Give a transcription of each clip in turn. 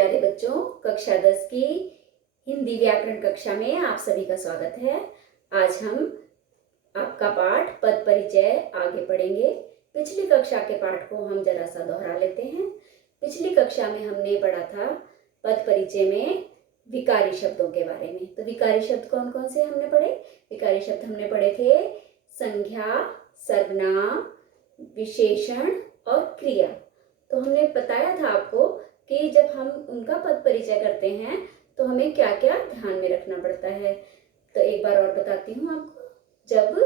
प्यारे बच्चों, कक्षा 10 की हिंदी व्याकरण कक्षा में आप सभी का स्वागत है। आज हम आपका पाठ पद परिचय आगे पढ़ेंगे। पिछली कक्षा के पाठ को हम जरा सा दोहरा लेते हैं। पिछली कक्षा में हमने पढ़ा था पद परिचय में विकारी शब्दों के बारे में। तो विकारी शब्द कौन कौन से हमने पढ़े? विकारी शब्द हमने पढ़े थे संज्ञा, सर्वनाम, विशेषण और क्रिया। तो हमने बताया था आपको कि जब हम उनका पद परिचय करते हैं तो हमें क्या क्या ध्यान में रखना पड़ता है। तो एक बार और बताती हूँ आपको। जब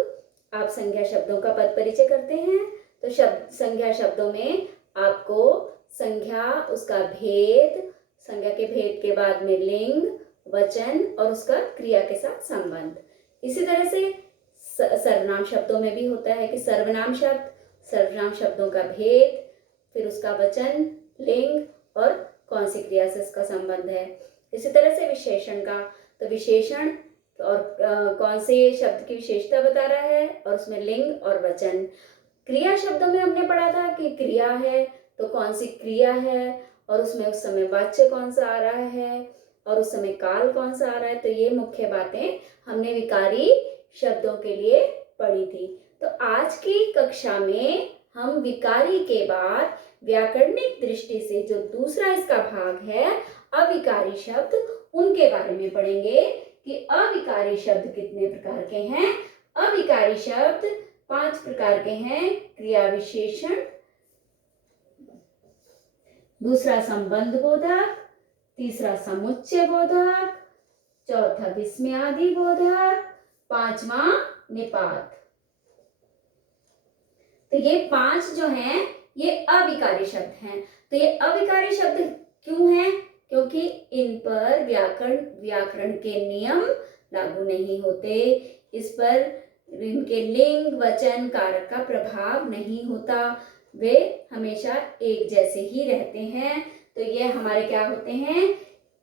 आप संज्ञा शब्दों का पद परिचय करते हैं तो संज्ञा शब्दों में आपको संज्ञा, उसका भेद, संज्ञा के भेद के बाद में लिंग, वचन और उसका क्रिया के साथ संबंध। इसी तरह से सर्वनाम शब्दों में भी होता है कि सर्वनाम शब्दों का भेद, फिर उसका वचन, लिंग और कौन सी क्रिया से इसका संबंध है। इसी तरह से विशेषण का, तो विशेषण और कौन से शब्द की विशेषता बता रहा है और उसमें लिंग और वचन। क्रिया शब्दों में हमने पढ़ा था कि क्रिया है तो कौन सी क्रिया है और उसमें उस समय वाच्य कौन सा आ रहा है और उस समय काल कौन सा आ रहा है। तो ये मुख्य बातें हमने विकारी शब्दों के लिए पढ़ी थी। तो आज की कक्षा में हम विकारी के बाद व्याकरणिक दृष्टि से जो दूसरा इसका भाग है अविकारी शब्द, उनके बारे में पढ़ेंगे कि अविकारी शब्द कितने प्रकार के हैं। अविकारी शब्द 5 प्रकार के हैं। क्रिया विशेषण, दूसरा संबंध बोधक, तीसरा समुच्चय बोधक, चौथा विस्मयादि बोधक, 5वां निपात। तो ये 5 जो हैं ये अविकारी शब्द हैं। तो ये अविकारी शब्द क्यों हैं? क्योंकि इन पर व्याकरण के नियम लागू नहीं होते। इस पर इनके लिंग, वचन, कारक का प्रभाव नहीं होता। वे हमेशा एक जैसे ही रहते हैं। तो ये हमारे क्या होते हैं?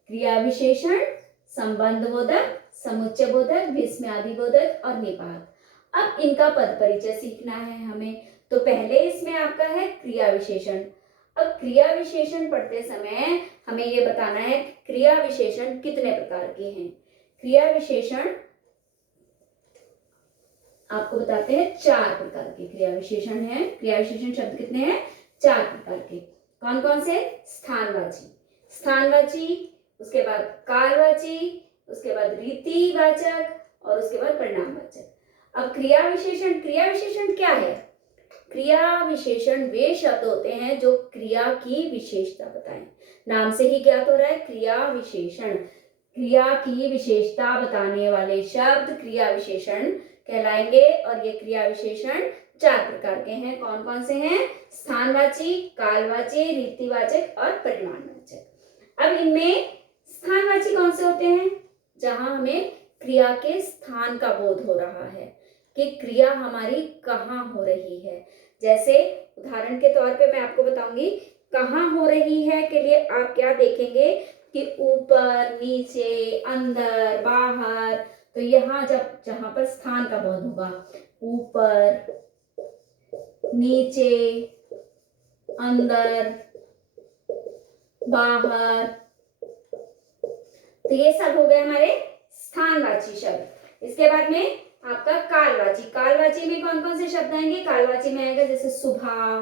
क्रिया विशेषण, संबंध बोधक, समुच्चय बोधक, विस्मयादि बोधक और निपात। अब इनका पद परिचय सीखना है हमें। तो पहले इसमें आपका है क्रिया विशेषण। अब क्रिया विशेषण पढ़ते समय हमें ये बताना है कि क्रिया विशेषण कितने प्रकार के हैं। क्रिया विशेषण आपको बताते हैं 4 प्रकार के क्रिया विशेषण हैं। क्रिया विशेषण शब्द कितने हैं? 4 प्रकार के। कौन कौन से? स्थानवाची, उसके बाद कालवाची, उसके बाद रीतिवाचक और उसके बाद परिणामवाचक। अब क्रिया विशेषण क्या है? क्रिया विशेषण वे शब्द होते हैं जो क्रिया की विशेषता बताएं। नाम से ही ज्ञात हो रहा है क्रिया विशेषण। क्रिया की विशेषता बताने वाले शब्द क्रिया विशेषण कहलाएंगे। और ये क्रिया विशेषण 4 प्रकार के हैं। कौन कौन से हैं? स्थानवाची, कालवाची, रीतिवाचक और परिमाणवाचक। अब इनमें स्थानवाची कौन से होते हैं? जहां हमें क्रिया के स्थान का बोध हो रहा है कि क्रिया हमारी कहाँ हो रही है। जैसे उदाहरण के तौर पे मैं आपको बताऊंगी कहाँ हो रही है के लिए आप क्या देखेंगे कि ऊपर, नीचे, अंदर, बाहर। तो यहाँ जहां पर स्थान का बोध होगा, ऊपर, नीचे, अंदर, बाहर, तो ये सब हो गए हमारे स्थानवाची शब्द। इसके बाद में आपका कालवाची में कौन कौन से शब्द आएंगे? कालवाची में आएगा जैसे सुबह,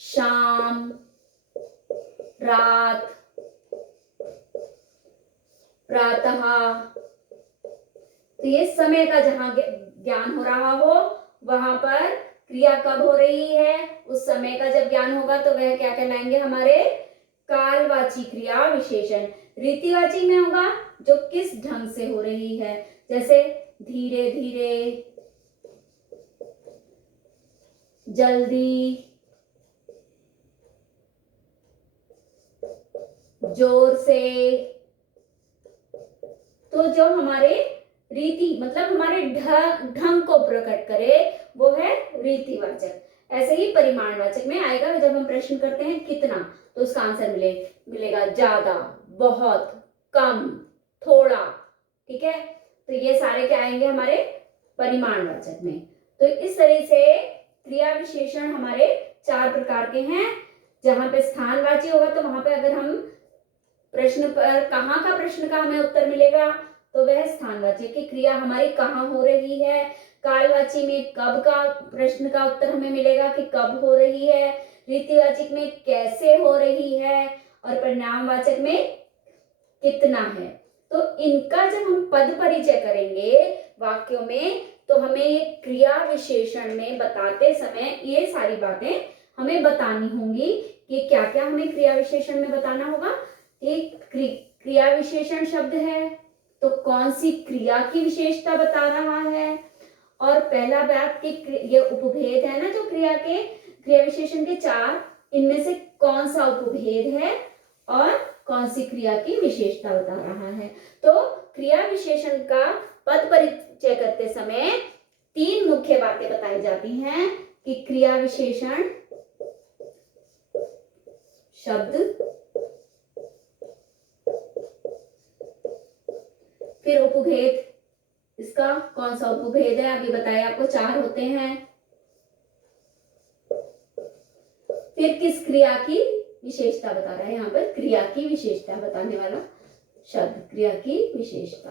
शाम, रात, प्रातः। तो ये समय का जहां ज्ञान हो रहा हो वहां पर क्रिया कब हो रही है, उस समय का जब ज्ञान होगा तो वह क्या कहलाएंगे? हमारे कालवाची क्रिया विशेषण। रीतिवाची में होगा जो किस ढंग से हो रही है, जैसे धीरे धीरे, जल्दी, जोर से। तो जो हमारे रीति मतलब हमारे ढंग को प्रकट करे वो है रीतिवाचक। ऐसे ही परिमाणवाचक में आएगा जब हम प्रश्न करते हैं कितना, तो उसका आंसर मिलेगा ज्यादा, बहुत, कम, थोड़ा। ठीक है, तो ये सारे क्या आएंगे हमारे परिमाणवाचक में। तो इस तरह से क्रिया विशेषण हमारे 4 प्रकार के हैं। जहां पे स्थानवाची होगा तो वहां पे अगर हम प्रश्न पर कहाँ का प्रश्न का हमें उत्तर मिलेगा तो वह स्थानवाची की क्रिया हमारी कहाँ हो रही है। कालवाची में कब का प्रश्न का उत्तर हमें मिलेगा कि कब हो रही है। रीतिवाचक में कैसे हो रही है और परिणामवाचक में कितना है। तो इनका जब हम पद परिचय करेंगे वाक्यों में तो हमें ये क्रिया विशेषण में बताते समय ये सारी बातें हमें बतानी होंगी कि क्या क्या हमें क्रिया विशेषण में बताना होगा। एक क्रिया विशेषण शब्द है तो कौन सी क्रिया की विशेषता बता रहा है। और पहला बात कि ये उपभेद है ना जो क्रिया विशेषण के 4, इनमें से कौन सा उपभेद है और कौन सी क्रिया की विशेषता बता रहा है। तो क्रिया विशेषण का पद परिचय करते समय 3 मुख्य बातें बताई जाती हैं कि क्रिया विशेषण शब्द, फिर उपभेद, इसका कौन सा उपभेद है अभी बताया आपको 4 होते हैं, फिर किस क्रिया की विशेषता बता रहा है। यहाँ पर क्रिया की विशेषता बताने वाला शब्द, क्रिया की विशेषता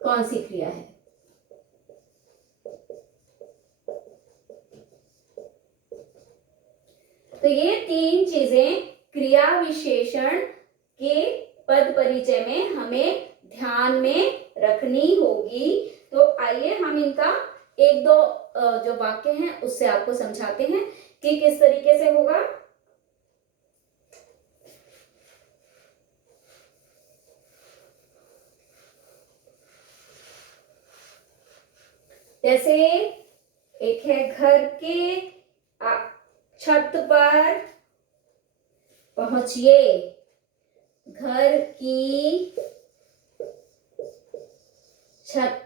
कौन सी क्रिया है। तो ये 3 चीजें क्रिया विशेषण के पद परिचय में हमें ध्यान में रखनी होगी। तो आइए हम इनका 1-2 जो वाक्य हैं उससे आपको समझाते हैं कि किस तरीके से होगा। जैसे एक है घर के छत पर पहुंचिए, घर की छत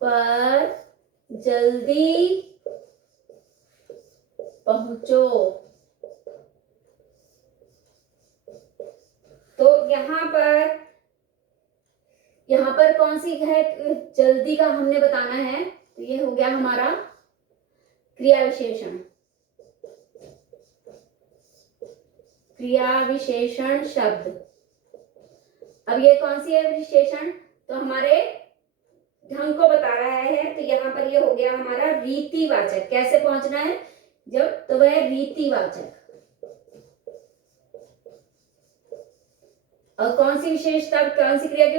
पर जल्दी पहुंचो। तो यहाँ पर कौन सी है जल्दी का हमने बताना है। तो ये हो गया हमारा क्रिया विशेषण, क्रिया विशेषण शब्द। अब ये कौन सी है विशेषण, तो हमारे ढंग को बता रहा है। तो यहाँ पर ये हो गया हमारा रीतिवाचक, कैसे पहुंचना है जब, तो वह रीतिवाचक। और कौन सी विशेषता, कौन सी क्रिया की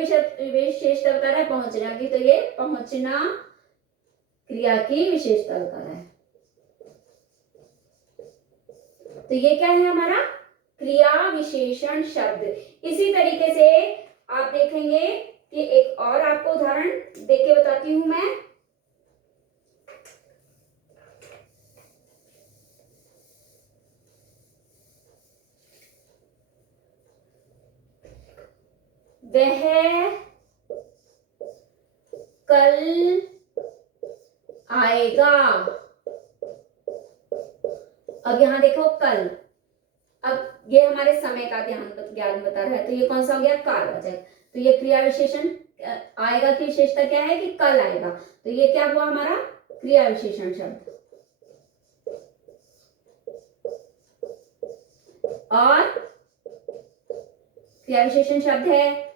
विशेषता बता रहा है, पहुंचना की। तो ये पहुंचना क्रिया की विशेषता बता रहा है। तो ये क्या है हमारा क्रिया विशेषण शब्द। इसी तरीके से आप देखेंगे कि एक और आपको उदाहरण देके बताती हूं मैं। वह कल आएगा। अब यहां देखो कल, अब ये हमारे समय का ज्ञान बता रहा है। तो ये कौन सा हो गया कालवाचक। तो ये क्रिया विशेषण आएगा की विशेषता क्या है कि कल आएगा। तो ये क्या हुआ हमारा क्रिया विशेषण शब्द। और क्रिया विशेषण शब्द है,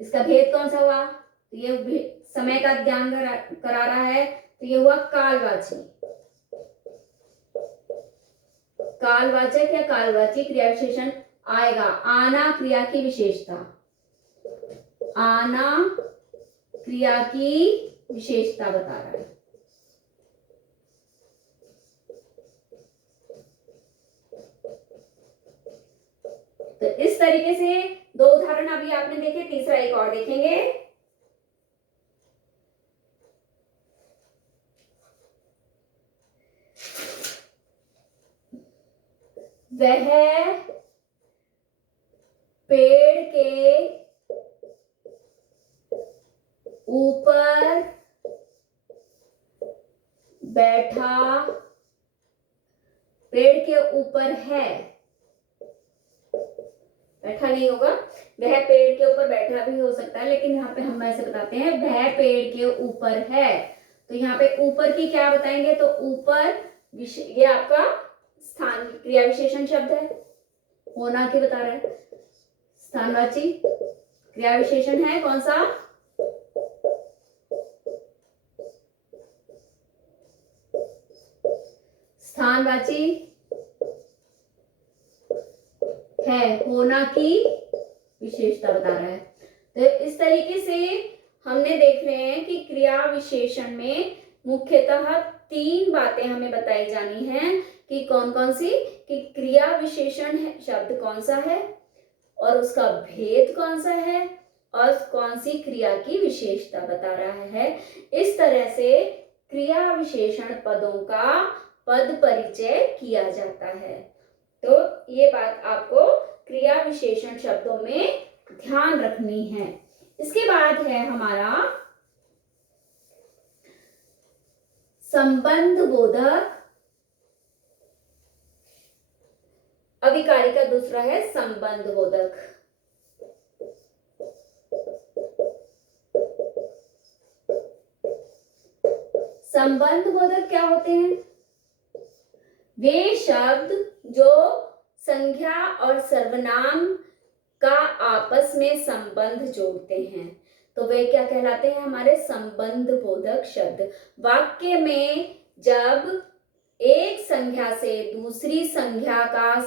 इसका भेद कौन सा हुआ, तो ये समय का ज्ञान करा रहा है। तो ये हुआ कालवाची। कालवाचक या कालवाची क्रिया विशेषण आएगा। आना क्रिया की विशेषता, आना क्रिया की विशेषता बता रहा है। तो इस तरीके से 2 उदाहरण अभी आपने देखे, तीसरा एक और देखेंगे। वह पेड़ के ऊपर बैठा, पेड़ के ऊपर है, बैठा नहीं होगा, वह पेड़ के ऊपर बैठा भी हो सकता है, लेकिन यहाँ पे हम ऐसे बताते हैं वह पेड़ के ऊपर है। तो यहाँ पे ऊपर की क्या बताएंगे, तो ऊपर ये आपका स्थान क्रिया विशेषण शब्द है, होना की बता रहा है। स्थानवाची क्रिया विशेषण है कौन सा, स्थानवाची है, होना की विशेषता बता रहा है। तो इस तरीके से हमने देख रहे हैं कि क्रिया विशेषण में मुख्यतः 3 बातें हमें बताई जानी हैं कि कौन कौन सी, कि क्रिया विशेषण है शब्द कौन सा है और उसका भेद कौन सा है और कौन सी क्रिया की विशेषता बता रहा है। इस तरह से क्रिया विशेषण पदों का पद परिचय किया जाता है। तो ये बात आपको क्रिया विशेषण शब्दों में ध्यान रखनी है। इसके बाद है हमारा संबंध बोधक, अविकारी का दूसरा है संबंध बोधक। संबंध बोधक क्या होते हैं, वे शब्द जो संज्ञा और सर्वनाम का आपस में संबंध जोड़ते हैं, तो वे क्या कहलाते हैं, हमारे संबंध बोधक शब्द। वाक्य में जब एक संज्ञा से दूसरी संज्ञा का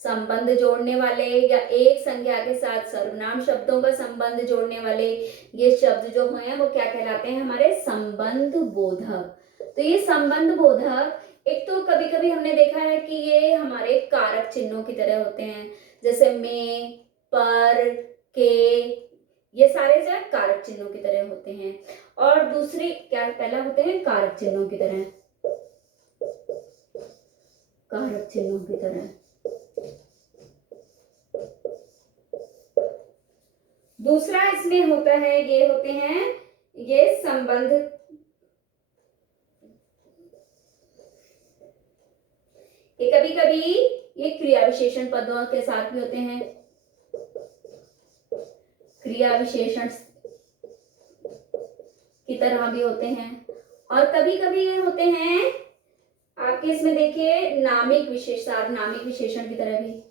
संबंध जोड़ने वाले या एक संज्ञा के साथ सर्वनाम शब्दों का संबंध जोड़ने वाले ये शब्द जो हैं वो क्या कहलाते हैं, हमारे संबंध बोधक। तो ये संबंध बोधक एक तो कभी कभी हमने देखा है कि ये हमारे कारक चिन्हों की तरह होते हैं, जैसे में, पर, के, ये सारे जो है कारक चिन्हों की तरह होते हैं। और दूसरी क्या पहला होते हैं कारक चिन्हों की तरह, कारक चिन्हों की तरह। दूसरा इसमें होता है, ये होते हैं ये संबंध, ये कभी कभी ये क्रिया विशेषण पदों के साथ भी होते हैं, क्रिया विशेषण की तरह भी होते हैं। और कभी कभी ये होते हैं आपके इसमें देखिए नामिक विशेषण, नामिक विशेषण की तरह भी।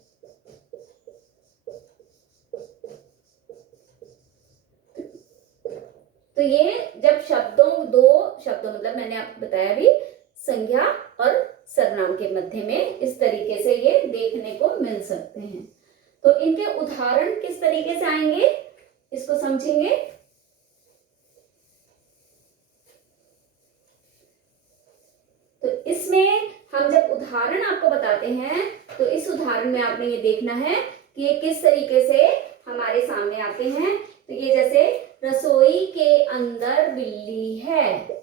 तो ये जब दो शब्दों मतलब मैंने आपको बताया भी संज्ञा और सर्वनाम के मध्य में इस तरीके से ये देखने को मिल सकते हैं। तो इनके उदाहरण किस तरीके से आएंगे इसको समझेंगे। तो इसमें हम जब उदाहरण आपको बताते हैं तो इस उदाहरण में आपने ये देखना है कि ये किस तरीके से हमारे सामने आते हैं। तो ये जैसे रसोई के अंदर बिल्ली है,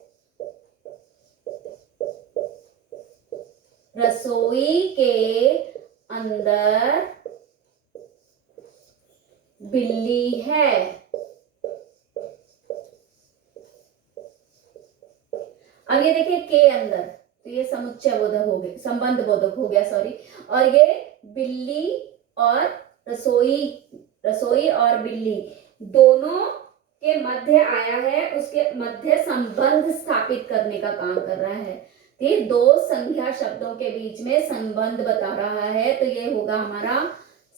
रसोई के अंदर बिल्ली है। अब ये देखिए के अंदर, तो ये समुच्चय बोधक हो गया, संबंध बोधक हो गया सॉरी। और ये बिल्ली और रसोई, रसोई और बिल्ली दोनों के मध्य आया है, उसके मध्य संबंध स्थापित करने का काम कर रहा है। ये दो संज्ञा शब्दों के बीच में संबंध बता रहा है, तो ये होगा हमारा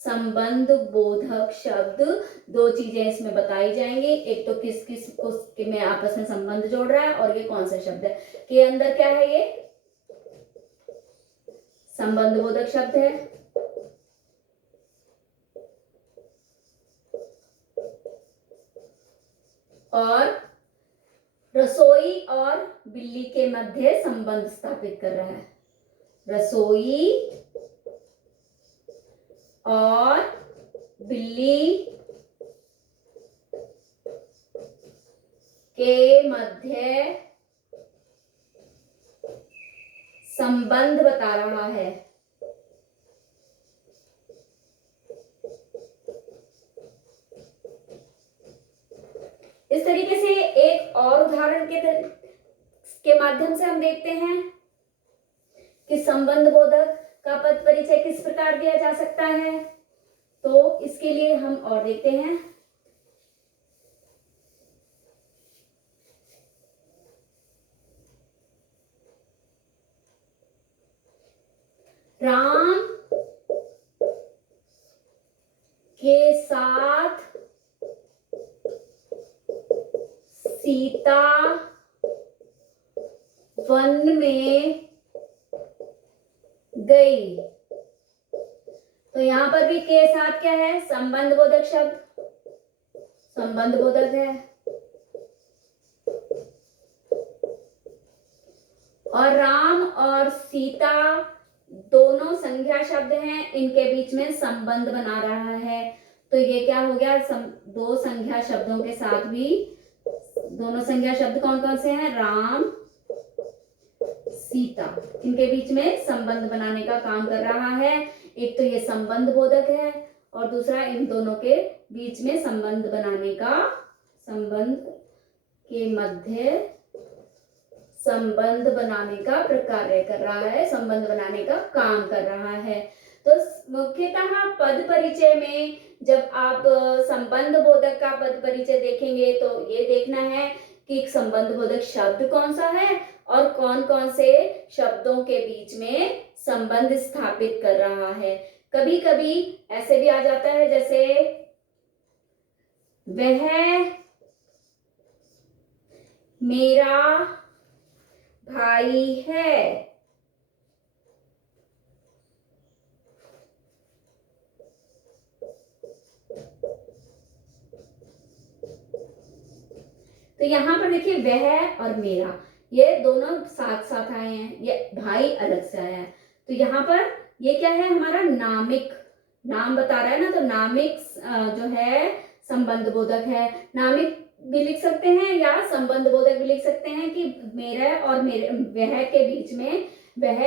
संबंध बोधक शब्द। दो चीजें इसमें बताई जाएंगी, एक तो किस किस को में आपस में संबंध जोड़ रहा है और ये कौन सा शब्द है। के अंदर क्या है, ये संबंध बोधक शब्द है। और रसोई और बिल्ली के मध्य संबंध स्थापित कर रहा है, रसोई और बिल्ली के मध्य संबंध बता रहा है। इस तरीके से एक और उदाहरण के माध्यम से हम देखते हैं कि संबंध बोधक का पद परिचय किस प्रकार दिया जा सकता है। तो इसके लिए हम और देखते हैं। राम के साथ सीता वन में गई। तो यहां पर भी के साथ क्या है, संबंध बोधक शब्द, संबंध बोधक है। और राम और सीता दोनों संज्ञा शब्द हैं, इनके बीच में संबंध बना रहा है। तो ये क्या हो गया, दो संज्ञा शब्दों के साथ भी, दोनों संज्ञा शब्द कौन कौन से हैं, राम सीता, इनके बीच में संबंध बनाने का काम कर रहा है। एक तो ये संबंध बोधक है और दूसरा इन दोनों के बीच में संबंध बनाने का, संबंध के मध्य संबंध बनाने का कार्य कर रहा है, संबंध बनाने का काम कर रहा है। तो मुख्यतः पद परिचय में जब आप संबंध बोधक का पद परिचय देखेंगे तो ये देखना है कि संबंध बोधक शब्द कौन सा है और कौन कौन से शब्दों के बीच में संबंध स्थापित कर रहा है। कभी कभी ऐसे भी आ जाता है जैसे वह मेरा भाई है, तो यहां पर देखिए वह और मेरा ये दोनों साथ साथ आए हैं, ये भाई अलग से आया है। तो यहाँ पर ये क्या है, हमारा नामिक, नाम बता रहा है ना, तो नामिक जो है संबंध बोधक है। नामिक भी लिख सकते हैं या संबंध बोधक भी लिख सकते हैं कि मेरा और मेरे, वह के बीच में, वह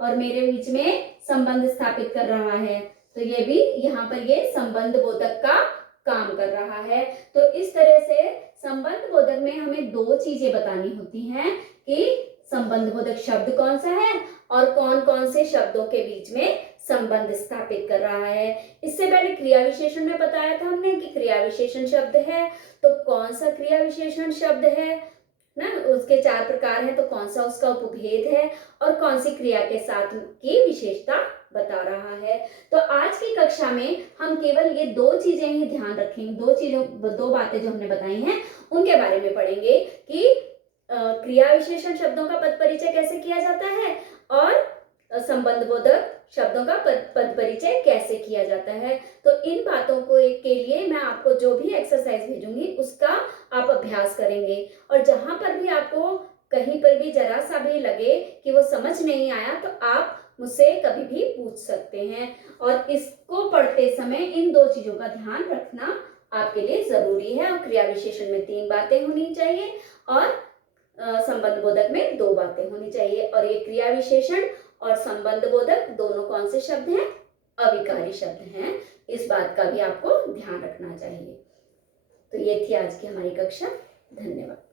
और मेरे बीच में संबंध स्थापित कर रहा है। तो ये भी यहाँ पर ये संबंध बोधक का काम कर रहा है। तो इस तरह से संबंध बोधक में हमें दो चीजें बतानी होती हैं कि संबंध बोधक शब्द कौन सा है और कौन कौन से शब्दों के बीच में संबंध स्थापित कर रहा है। इससे पहले क्रिया विशेषण में बताया था हमने कि क्रिया विशेषण शब्द है तो कौन सा क्रिया विशेषण शब्द है ना, उसके 4 प्रकार हैं, तो कौन सा उसका उपभेद है और कौन सी क्रिया के साथ की विशेषता बता रहा है। तो आज की कक्षा में हम केवल ये दो चीजें ही ध्यान रखेंगे, दो बातें जो हमने बताई हैं उनके बारे में पढ़ेंगे कि क्रिया विशेषण शब्दों का पद परिचय कैसे किया जाता है और संबंध बोधक शब्दों का पद परिचय कैसे किया जाता है। तो इन बातों को के लिए मैं आपको जो भी एक्सरसाइज भेजूंगी उसका आप अभ्यास करेंगे और जहां पर भी आपको कहीं पर भी जरा सा भी लगे कि वो समझ नहीं आया तो आप मुझसे कभी भी पूछ सकते हैं। और इसको पढ़ते समय इन दो चीजों का ध्यान रखना आपके लिए जरूरी है। और क्रिया विशेषण में 3 बातें होनी चाहिए और संबंध बोधक में 2 बातें होनी चाहिए। और ये क्रिया विशेषण और संबंध बोधक दोनों कौन से शब्द हैं, अविकारी शब्द हैं, इस बात का भी आपको ध्यान रखना चाहिए। तो ये थी आज की हमारी कक्षा। धन्यवाद।